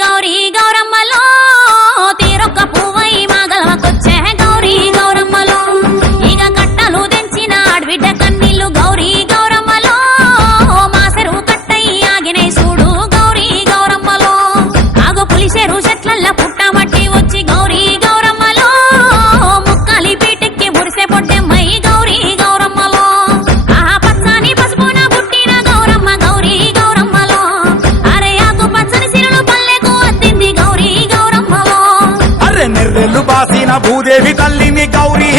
గౌరీ గౌరమ్మలో తీరొక్క పువ్వై మాగలవకొచ్చే గౌరీ గౌరమ్మలో ఇక కట్టలు తెంచిన ఆడబిడ్డ కన్నీళ్లు గౌరీ గౌరమ్మలో మాసరు కట్టై ఆగినే చూడు గౌరీ గౌరమ్మలో ఆగో పులిసేరు చెట్లల్ల పుట్టమట్టి వచ్చి గౌరీ గౌరమ్మలో ముక్కలి పీటెక్కి బుడిసె పొట్టెమ్మై గౌరీ గౌరమ్మలో ఆహా పచ్చని పసుపున పుట్టిన గౌరమ్మ గౌరీ గౌరమ్మలో అరే ఆకు పచ్చని సిరులు పల్లెకు అద్దింది గౌరీ గౌరమ్మలో అరే నెర్రెలు బాసిన భూదేవి తల్లిని గౌరీ